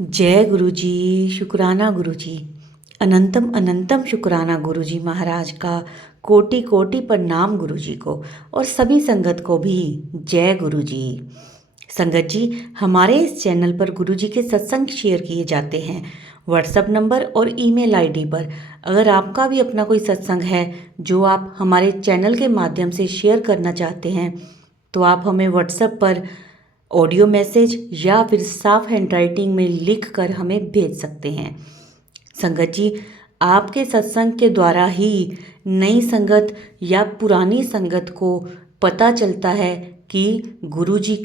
जय गुरु जी। शुक्राना गुरु जी। अनंतम अनंतम शुक्राना गुरु जी महाराज का। कोटि कोटि प्रणाम गुरु जी को और सभी संगत को भी जय गुरु जी। संगत जी, हमारे इस चैनल पर गुरु जी के सत्संग शेयर किए जाते हैं व्हाट्सएप नंबर और ईमेल आईडी पर। अगर आपका भी अपना कोई सत्संग है जो आप हमारे चैनल के माध्यम से शेयर करना चाहते हैं तो आप हमें व्हाट्सएप पर ऑडियो मैसेज या फिर साफ हैंडराइटिंग में लिख कर हमें भेज सकते हैं। संगत जी, आपके सत्संग के द्वारा ही नई संगत या पुरानी संगत को पता चलता है कि गुरु जी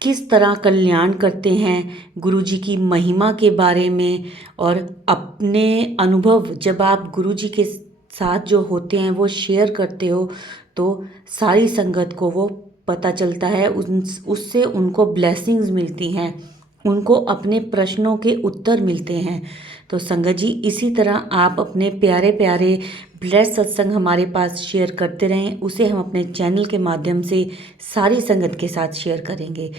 किस तरह कल्याण करते हैं, गुरु जी की महिमा के बारे में। और अपने अनुभव जब आप गुरु जी के साथ जो होते हैं वो शेयर करते हो तो सारी संगत को वो पता चलता है, उससे उनको ब्लेसिंग्स मिलती हैं, उनको अपने प्रश्नों के उत्तर मिलते हैं। तो संगत जी, इसी तरह आप अपने प्यारे प्यारे ब्लेस सत्संग हमारे पास शेयर करते रहें, उसे हम अपने चैनल के माध्यम से सारी संगत के साथ शेयर करेंगे।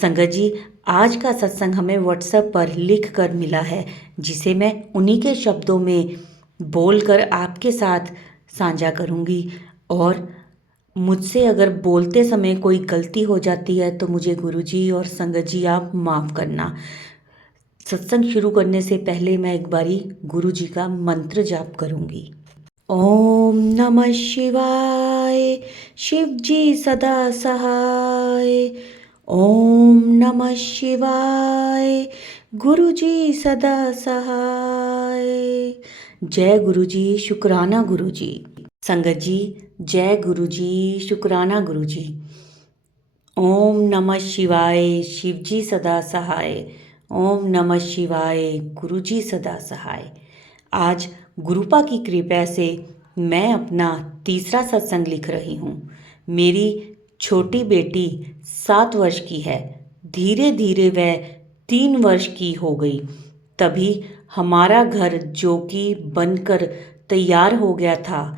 संगत जी, आज का सत्संग हमें व्हाट्सएप पर लिख कर मिला है, जिसे मैं उन्हीं के शब्दों में बोलकर आपके साथ साझा करूंगी। और मुझसे अगर बोलते समय कोई गलती हो जाती है तो मुझे गुरुजी और संगत जी आप माफ़ करना। सत्संग शुरू करने से पहले मैं एक बारी गुरुजी का मंत्र जाप करूंगी। ओम नमः शिवाय, शिव जी सदा सहाय। ओम नमः शिवाय, गुरु जी सदा सहाय। जय गुरु जी, शुक्राना गुरु जी। संगत जी, जय गुरु जी, शुक्राना गुरु जी। ओम नमः शिवाय, शिव जी सदा सहाय। ओम नमः शिवाय, गुरु जी सदा सहाय। आज गुरुपा की कृपा से मैं अपना तीसरा सत्संग लिख रही हूँ। मेरी छोटी बेटी 7 वर्ष की है, धीरे धीरे वह 3 वर्ष की हो गई। तभी हमारा घर जो कि बनकर तैयार हो गया था,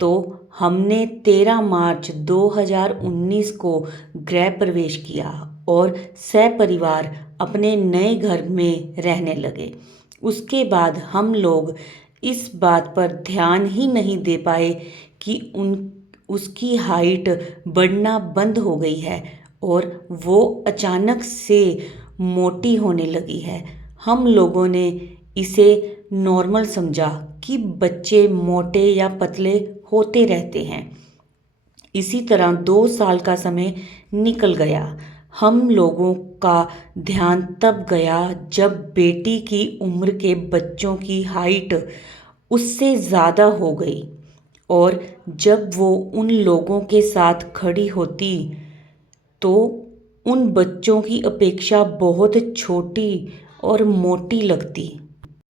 तो हमने 13 मार्च 2019 को गृह प्रवेश किया और सपरिवार अपने नए घर में रहने लगे। उसके बाद हम लोग इस बात पर ध्यान ही नहीं दे पाए कि उसकी हाइट बढ़ना बंद हो गई है और वो अचानक से मोटी होने लगी है। हम लोगों ने इसे नॉर्मल समझा कि बच्चे मोटे या पतले होते रहते हैं। इसी तरह 2 साल का समय निकल गया। हम लोगों का ध्यान तब गया जब बेटी की उम्र के बच्चों की हाइट उससे ज़्यादा हो गई और जब वो उन लोगों के साथ खड़ी होती तो उन बच्चों की अपेक्षा बहुत छोटी और मोटी लगती।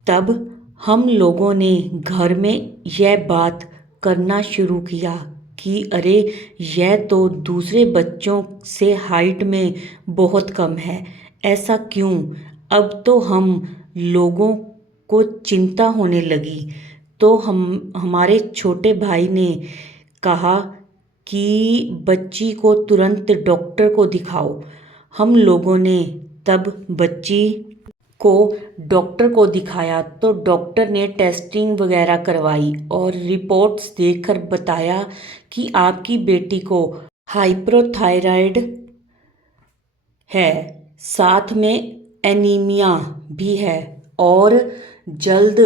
तब हम लोगों ने घर में यह बात करना शुरू किया कि अरे, यह तो दूसरे बच्चों से हाइट में बहुत कम है, ऐसा क्यों। अब तो हम लोगों को चिंता होने लगी। तो हमारे छोटे भाई ने कहा कि बच्ची को तुरंत डॉक्टर को दिखाओ। हम लोगों ने तब बच्ची को डॉक्टर को दिखाया तो डॉक्टर ने टेस्टिंग वगैरह करवाई और रिपोर्ट्स देखकर बताया कि आपकी बेटी को हाइपोथायराइड है, साथ में एनीमिया भी है और जल्द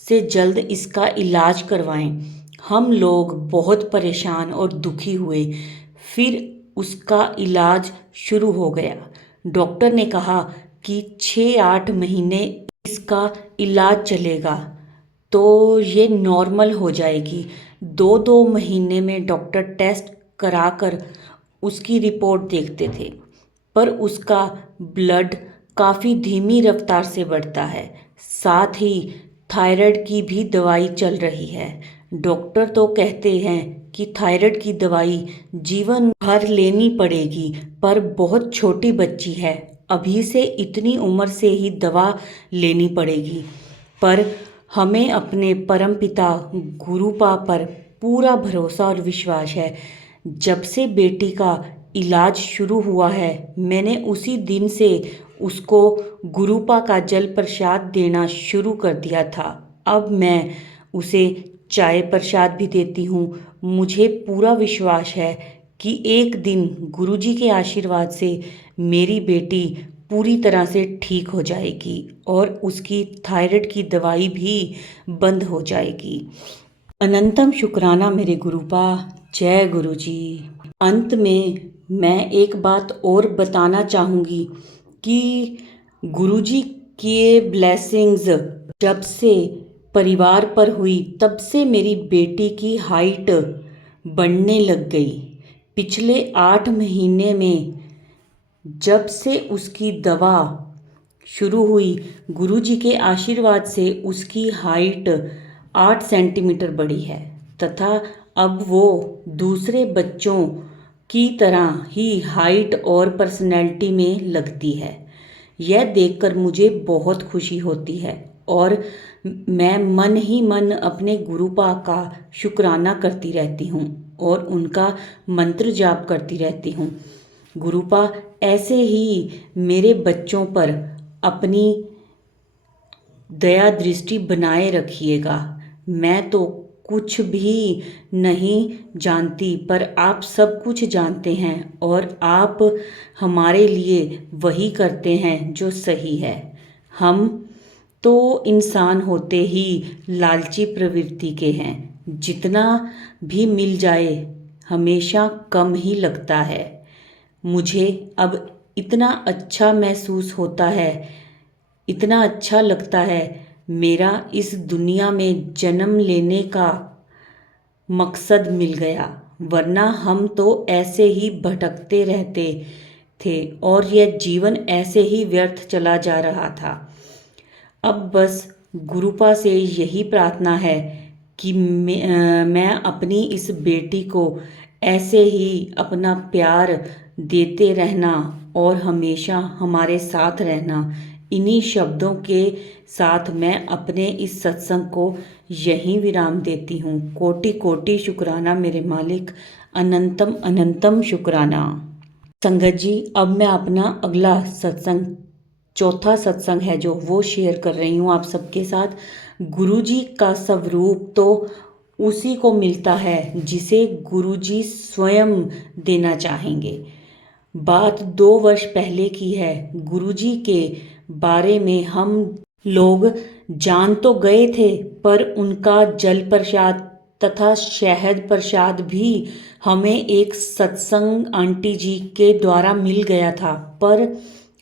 से जल्द इसका इलाज करवाएं। हम लोग बहुत परेशान और दुखी हुए। फिर उसका इलाज शुरू हो गया। डॉक्टर ने कहा कि 6-8 महीने इसका इलाज चलेगा तो ये नॉर्मल हो जाएगी। 2-2 महीने में डॉक्टर टेस्ट कराकर उसकी रिपोर्ट देखते थे, पर उसका ब्लड काफ़ी धीमी रफ्तार से बढ़ता है। साथ ही थायराइड की भी दवाई चल रही है। डॉक्टर तो कहते हैं कि थायराइड की दवाई जीवन भर लेनी पड़ेगी, पर बहुत छोटी बच्ची है, अभी से इतनी उम्र से ही दवा लेनी पड़ेगी। पर हमें अपने परमपिता गुरुपा पर पूरा भरोसा और विश्वास है। जब से बेटी का इलाज शुरू हुआ है, मैंने उसी दिन से उसको गुरुपा का जल प्रसाद देना शुरू कर दिया था। अब मैं उसे चाय प्रसाद भी देती हूँ। मुझे पूरा विश्वास है कि एक दिन गुरुजी के आशीर्वाद से मेरी बेटी पूरी तरह से ठीक हो जाएगी और उसकी थायराइड की दवाई भी बंद हो जाएगी। अनंतम शुक्राना मेरे गुरुपा। जय गुरु जी। अंत में मैं एक बात और बताना चाहूँगी कि गुरुजी के ब्लेसिंग्स जब से परिवार पर हुई तब से मेरी बेटी की हाइट बढ़ने लग गई। पिछले 8 महीने में जब से उसकी दवा शुरू हुई, गुरुजी के आशीर्वाद से उसकी हाइट 8 सेंटीमीटर बढ़ी है तथा अब वो दूसरे बच्चों की तरह ही हाइट और पर्सनैलिटी में लगती है। यह देखकर मुझे बहुत खुशी होती है और मैं मन ही मन अपने गुरुपा का शुक्राना करती रहती हूँ और उनका मंत्र जाप करती रहती हूँ। गुरुपा ऐसे ही मेरे बच्चों पर अपनी दया दृष्टि बनाए रखिएगा। मैं तो कुछ भी नहीं जानती पर आप सब कुछ जानते हैं और आप हमारे लिए वही करते हैं जो सही है। हम तो इंसान होते ही लालची प्रवृत्ति के हैं। जितना भी मिल जाए हमेशा कम ही लगता है। मुझे अब इतना अच्छा महसूस होता है, इतना अच्छा लगता है। मेरा इस दुनिया में जन्म लेने का मकसद मिल गया, वरना हम तो ऐसे ही भटकते रहते थे और यह जीवन ऐसे ही व्यर्थ चला जा रहा था। अब बस गुरुपा से यही प्रार्थना है कि मैं अपनी इस बेटी को ऐसे ही अपना प्यार देते रहना और हमेशा हमारे साथ रहना। इन्हीं शब्दों के साथ मैं अपने इस सत्संग को यहीं विराम देती हूँ। कोटि कोटि शुक्राना मेरे मालिक, अनंतम अनंतम शुक्राना। संगत जी, अब मैं अपना अगला सत्संग, चौथा सत्संग है जो वो शेयर कर रही हूँ आप सबके साथ। गुरुजी का स्वरूप तो उसी को मिलता है जिसे गुरुजी स्वयं देना चाहेंगे। बात 2 वर्ष पहले की है। गुरुजी के बारे में हम लोग जान तो गए थे पर उनका जल प्रसाद तथा शहद प्रसाद भी हमें एक सत्संग आंटी जी के द्वारा मिल गया था। पर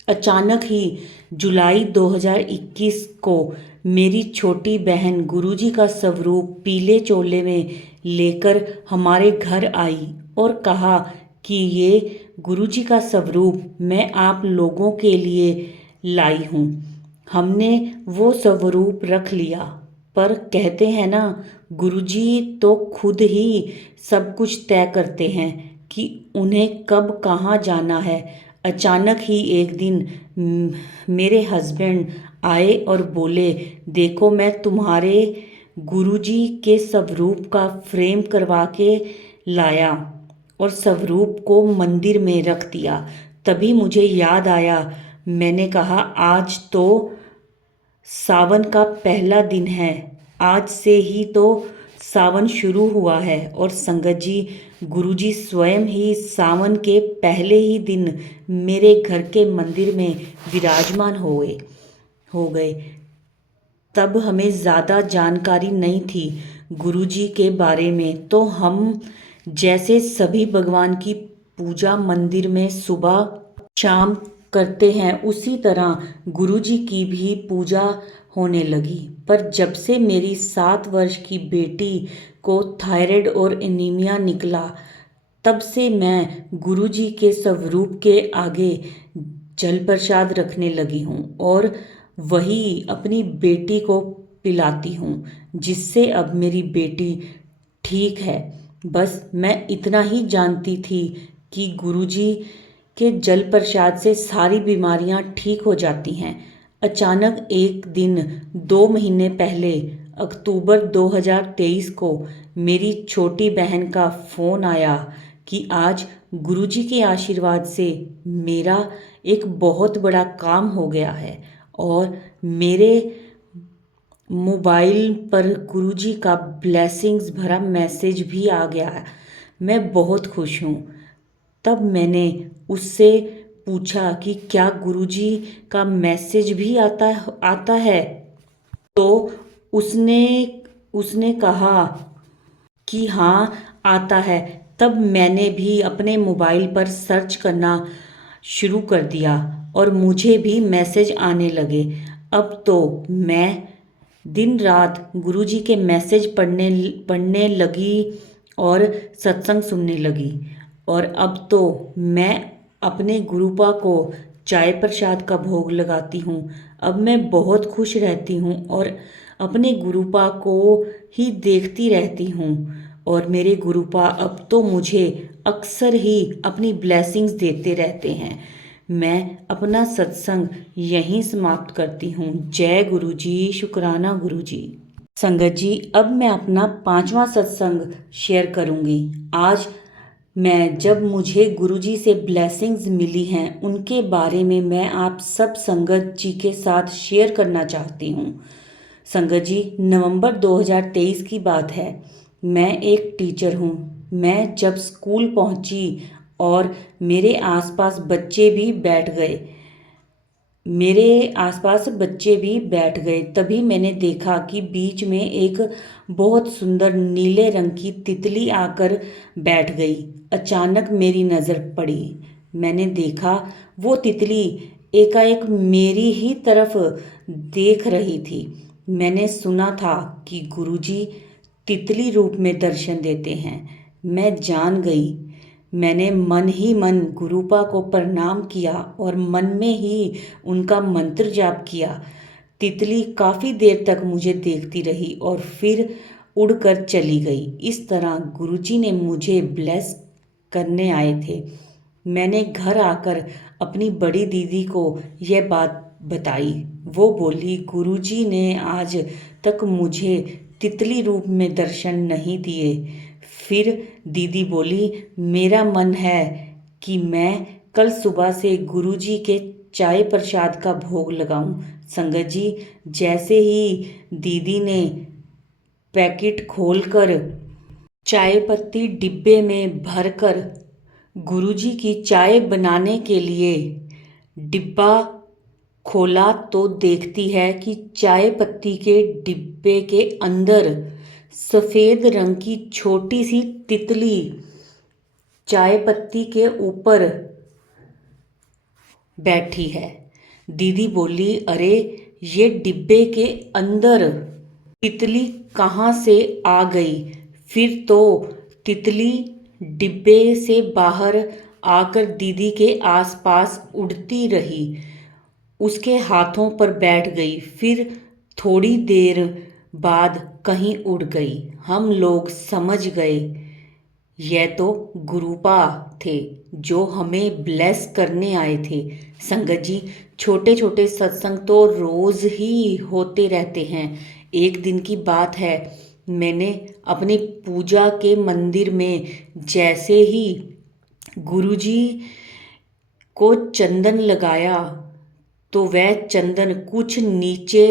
अचानक ही जुलाई 2021 को मेरी छोटी बहन गुरुजी का स्वरूप पीले चोले में लेकर हमारे घर आई और कहा कि ये गुरुजी का स्वरूप मैं आप लोगों के लिए लाई हूँ। हमने वो स्वरूप रख लिया, पर कहते हैं ना, गुरुजी तो खुद ही सब कुछ तय करते हैं कि उन्हें कब कहाँ जाना है। अचानक ही एक दिन मेरे हस्बैंड आए और बोले, देखो मैं तुम्हारे गुरुजी के स्वरूप का फ्रेम करवा के लाया और स्वरूप को मंदिर में रख दिया। तभी मुझे याद आया, मैंने कहा आज तो सावन का पहला दिन है, आज से ही तो सावन शुरू हुआ है। और संगत जी, गुरुजी स्वयं ही सावन के पहले ही दिन मेरे घर के मंदिर में विराजमान हो गए। तब हमें ज़्यादा जानकारी नहीं थी गुरुजी के बारे में, तो हम जैसे सभी भगवान की पूजा मंदिर में सुबह शाम करते हैं उसी तरह गुरुजी की भी पूजा होने लगी। पर जब से मेरी 7 वर्ष की बेटी को थायराइड और एनीमिया निकला, तब से मैं गुरुजी के स्वरूप के आगे जल प्रसाद रखने लगी हूँ और वही अपनी बेटी को पिलाती हूँ, जिससे अब मेरी बेटी ठीक है। बस मैं इतना ही जानती थी कि गुरुजी के जल प्रसाद से सारी बीमारियां ठीक हो जाती हैं। अचानक एक दिन 2 महीने पहले अक्टूबर 2023 को मेरी छोटी बहन का फ़ोन आया कि आज गुरुजी के आशीर्वाद से मेरा एक बहुत बड़ा काम हो गया है और मेरे मोबाइल पर गुरुजी का ब्लेसिंग्स भरा मैसेज भी आ गया है। मैं बहुत खुश हूँ। तब मैंने उससे पूछा कि क्या गुरुजी का मैसेज भी आता है। तो उसने उसने कहा कि हाँ आता है। तब मैंने भी अपने मोबाइल पर सर्च करना शुरू कर दिया और मुझे भी मैसेज आने लगे। अब तो मैं दिन रात गुरुजी के मैसेज पढ़ने लगी और सत्संग सुनने लगी। और अब तो मैं अपने गुरुपा को चाय प्रसाद का भोग लगाती हूँ। अब मैं बहुत खुश रहती हूँ और अपने गुरुपा को ही देखती रहती हूँ। और मेरे गुरुपा अब तो मुझे अक्सर ही अपनी ब्लेसिंग्स देते रहते हैं। मैं अपना सत्संग यहीं समाप्त करती हूँ। जय गुरु जी, शुक्राना गुरु जी। संगत जी, अब मैं अपना 5वां सत्संग शेयर करूँगी। आज मैं जब मुझे गुरुजी से ब्लेसिंग्स मिली हैं उनके बारे में मैं आप सब संगत जी के साथ शेयर करना चाहती हूँ। संगत जी, नवंबर 2023 की बात है। मैं एक टीचर हूँ। मैं जब स्कूल पहुँची और मेरे आसपास बच्चे भी बैठ गए, तभी मैंने देखा कि बीच में एक बहुत सुंदर नीले रंग की तितली आकर बैठ गई। अचानक मेरी नज़र पड़ी। मैंने देखा वो तितली एकाएक मेरी ही तरफ देख रही थी। मैंने सुना था कि गुरुजी तितली रूप में दर्शन देते हैं। मैं जान गई। मैंने मन ही मन गुरुपा को प्रणाम किया और मन में ही उनका मंत्र जाप किया। तितली काफ़ी देर तक मुझे देखती रही और फिर उड़कर चली गई। इस तरह गुरुजी ने मुझे ब्लेस करने आए थे। मैंने घर आकर अपनी बड़ी दीदी को यह बात बताई। वो बोली, गुरुजी ने आज तक मुझे तितली रूप में दर्शन नहीं दिए। फिर दीदी बोली, मेरा मन है कि मैं कल सुबह से गुरुजी के चाय प्रसाद का भोग लगाऊं। संगत जी, जैसे ही दीदी ने पैकेट खोलकर चाय पत्ती डिब्बे में भरकर गुरुजी की चाय बनाने के लिए डिब्बा खोला तो देखती है कि चाय पत्ती के डिब्बे के अंदर सफ़ेद रंग की छोटी सी तितली चाय पत्ती के ऊपर बैठी है। दीदी बोली, अरे ये डिब्बे के अंदर तितली कहाँ से आ गई? फिर तो तितली डिब्बे से बाहर आकर दीदी के आसपास उड़ती रही, उसके हाथों पर बैठ गई। फिर थोड़ी देर बाद कहीं उड़ गई। हम लोग समझ गए यह तो गुरुपा थे जो हमें ब्लेस करने आए थे। संगत जी, छोटे छोटे सत्संग तो रोज़ ही होते रहते हैं। एक दिन की बात है, मैंने अपनी पूजा के मंदिर में जैसे ही गुरुजी को चंदन लगाया तो वह चंदन कुछ नीचे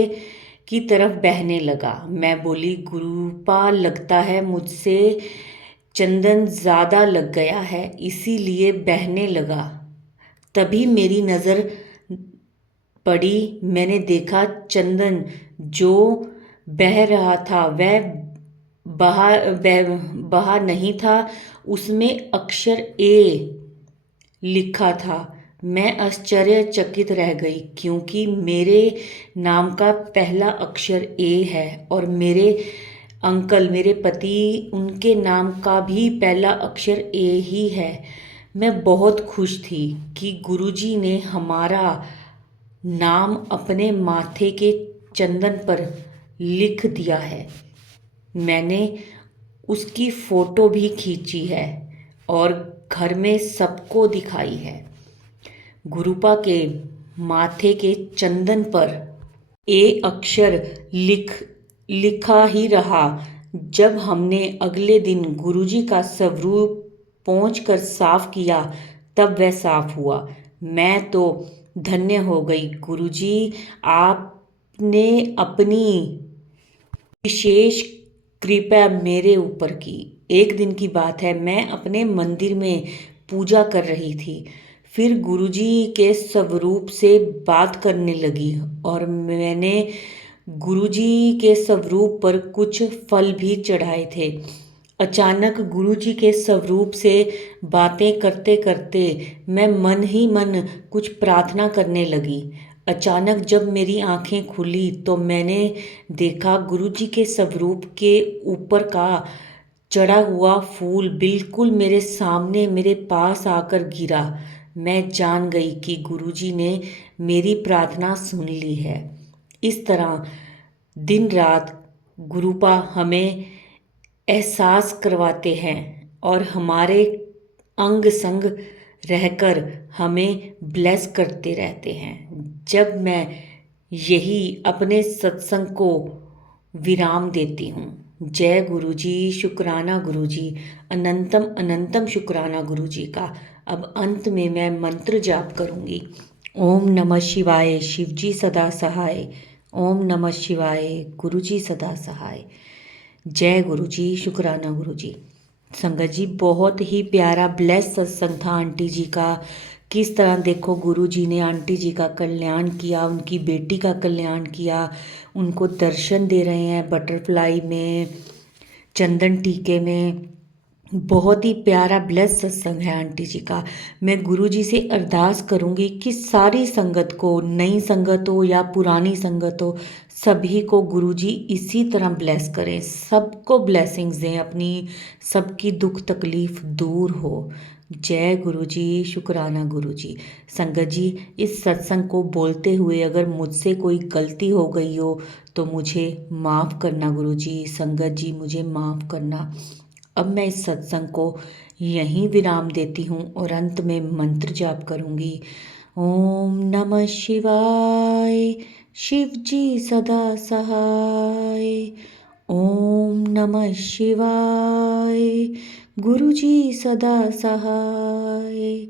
की तरफ बहने लगा। मैं बोली, गुरुपा लगता है मुझसे चंदन ज़्यादा लग गया है इसीलिए बहने लगा। तभी मेरी नज़र पड़ी। मैंने देखा चंदन जो बह रहा था वह बहा नहीं था, उसमें अक्षर ए लिखा था। मैं आश्चर्यचकित रह गई क्योंकि मेरे नाम का पहला अक्षर ए है और मेरे अंकल, मेरे पति, उनके नाम का भी पहला अक्षर ए ही है। मैं बहुत खुश थी कि गुरुजी ने हमारा नाम अपने माथे के चंदन पर लिख दिया है। मैंने उसकी फ़ोटो भी खींची है और घर में सबको दिखाई है। गुरुपा के माथे के चंदन पर ए अक्षर लिखा ही रहा। जब हमने अगले दिन गुरुजी का स्वरूप पहुंचकर साफ किया तब वह साफ हुआ। मैं तो धन्य हो गई गुरुजी, आपने अपनी विशेष कृपा मेरे ऊपर की। एक दिन की बात है, मैं अपने मंदिर में पूजा कर रही थी। फिर गुरुजी के स्वरूप से बात करने लगी और मैंने गुरुजी के स्वरूप पर कुछ फल भी चढ़ाए थे। अचानक गुरुजी के स्वरूप से बातें करते करते मैं मन ही मन कुछ प्रार्थना करने लगी। अचानक जब मेरी आंखें खुली तो मैंने देखा गुरुजी के स्वरूप के ऊपर का चढ़ा हुआ फूल बिल्कुल मेरे सामने मेरे पास आकर गिरा। मैं जान गई कि गुरुजी ने मेरी प्रार्थना सुन ली है। इस तरह दिन रात गुरुपा हमें एहसास करवाते हैं और हमारे अंग संग रहकर हमें ब्लेस करते रहते हैं। जब मैं यही अपने सत्संग को विराम देती हूँ। जय गुरुजी, शुक्राना गुरुजी, अनंतम अनंतम शुक्राना गुरुजी का। अब अंत में मैं मंत्र जाप करूँगी। ओम नमः शिवाय, शिवजी सदा सहाय। ओम नमः शिवाय, गुरुजी सदा सहाय। जय गुरुजी, शुक्राना गुरुजी। संगत जी, बहुत ही प्यारा ब्लेस सत्संग था आंटी जी का। किस तरह देखो गुरुजी ने आंटी जी का कल्याण किया, उनकी बेटी का कल्याण किया, उनको दर्शन दे रहे हैं बटरफ्लाई में, चंदन टीके में। बहुत ही प्यारा ब्लेस सत्संग है आंटी जी का। मैं गुरुजी से अरदास करूंगी कि सारी संगत को, नई संगत हो या पुरानी संगत हो, सभी को गुरुजी इसी तरह ब्लेस करें, सबको ब्लेसिंग्स दें, अपनी सबकी दुख तकलीफ दूर हो। जय गुरुजी, शुक्राना गुरुजी। संगत जी, इस सत्संग को बोलते हुए अगर मुझसे कोई गलती हो गई हो तो मुझे माफ़ करना गुरुजी। संगत जी, मुझे माफ़ करना। अब मैं इस सत्संग को यहीं विराम देती हूँ और अंत में मंत्र जाप करूँगी। ओम नमः शिवाय, शिव जी सदा सहाय। ओम नमः शिवाय, गुरु जी सदा सहाय।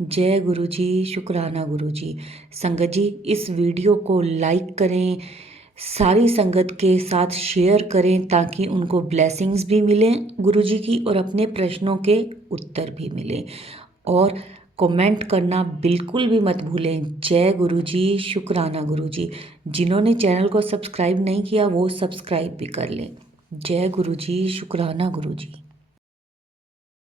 जय गुरु जी, शुक्राना गुरु जी। संगत जी, इस वीडियो को लाइक करें, सारी संगत के साथ शेयर करें ताकि उनको ब्लेसिंग्स भी मिलें गुरुजी की और अपने प्रश्नों के उत्तर भी मिलें। और कमेंट करना बिल्कुल भी मत भूलें। जय गुरुजी, शुक्राना गुरुजी। जिन्होंने चैनल को सब्सक्राइब नहीं किया वो सब्सक्राइब भी कर लें। जय गुरुजी, शुक्राना गुरुजी।